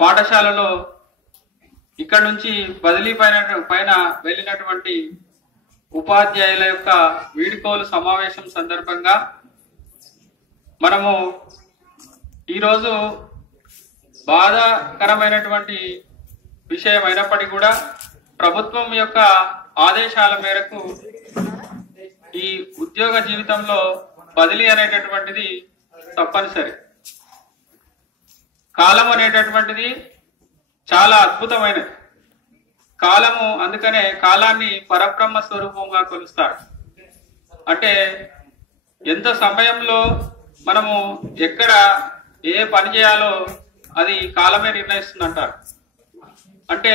పాఠశాలలో ఇక్కడ నుంచి బదిలీ పైన వెళ్ళినటువంటి ఉపాధ్యాయుల యొక్క వీడ్కోలు సమావేశం సందర్భంగా మనము ఈరోజు బాధాకరమైనటువంటి విషయం అయినప్పటికీ కూడా ప్రభుత్వం యొక్క ఆదేశాల మేరకు ఈ ఉద్యోగ జీవితంలో బదిలీ అనేటటువంటిది తప్పనిసరి. కాలం అనేటటువంటిది చాలా అద్భుతమైనది. కాలము అందుకనే కాలాన్ని పరబ్రహ్మ స్వరూపంగా కొలుస్తారు. అంటే ఎంత సమయంలో మనము ఎక్కడ ఏ పని చేయాలో అది కాలమే నిర్ణయిస్తుందంటారు. అంటే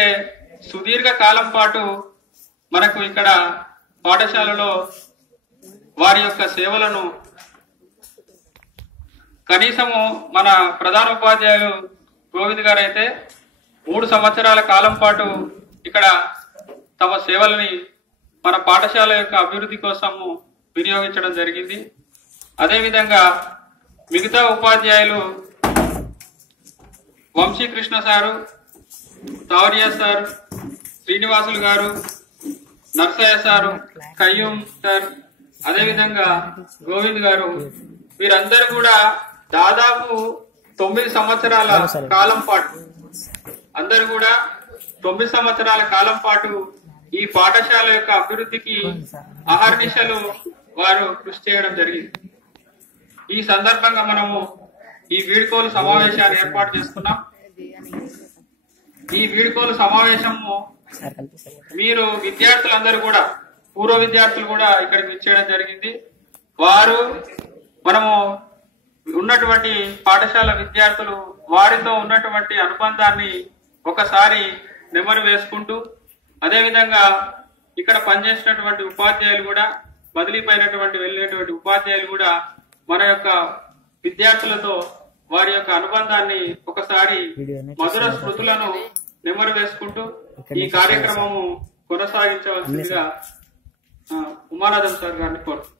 సుదీర్ఘ కాలం పాటు మనకు ఇక్కడ పాఠశాలలో వారి యొక్క సేవలను కనీసము మన ప్రధాన ఉపాధ్యాయులు గోవింద్ గారు అయితే 3 సంవత్సరాల కాలం పాటు ఇక్కడ తమ సేవలని మన పాఠశాల యొక్క అభివృద్ధి కోసము వినియోగించడం జరిగింది. అదేవిధంగా మిగతా ఉపాధ్యాయులు వంశీకృష్ణ సారు, తౌరియా సార్, శ్రీనివాసులు గారు, నర్సయ్య సారు, కయ్యూం సార్, అదేవిధంగా గోవింద్ గారు, వీరందరూ కూడా దాదాపు 9 సంవత్సరాల కాలం పాటు అందరూ కూడా 9 సంవత్సరాల కాలం పాటు ఈ పాఠశాల యొక్క అభివృద్ధికి అహర్నిశలు వారు కృషి చేయడం జరిగింది. ఈ సందర్భంగా మనము ఈ వీడ్కోలు సమావేశాన్ని ఏర్పాటు చేసుకున్నాం. ఈ వీడ్కోలు సమావేశము మీరు విద్యార్థులందరూ కూడా పూర్వ విద్యార్థులు కూడా ఇక్కడికి విచ్చేయడం జరిగింది. వారు మనము ఉన్నటువంటి పాఠశాల విద్యార్థులు వారితో ఉన్నటువంటి అనుబంధాన్ని ఒకసారి నెమరు వేసుకుంటూ, అదేవిధంగా ఇక్కడ పనిచేసినటువంటి ఉపాధ్యాయులు కూడా బదిలీపైనటువంటి వెళ్ళినటువంటి ఉపాధ్యాయులు కూడా మన యొక్క విద్యార్థులతో వారి యొక్క అనుబంధాన్ని ఒకసారి మధుర స్మృతులను నెమరు వేసుకుంటూ ఈ కార్యక్రమము కొనసాగించవలసిందిగా ఉమానాథం సార్ గారిని కోరుతున్నాను.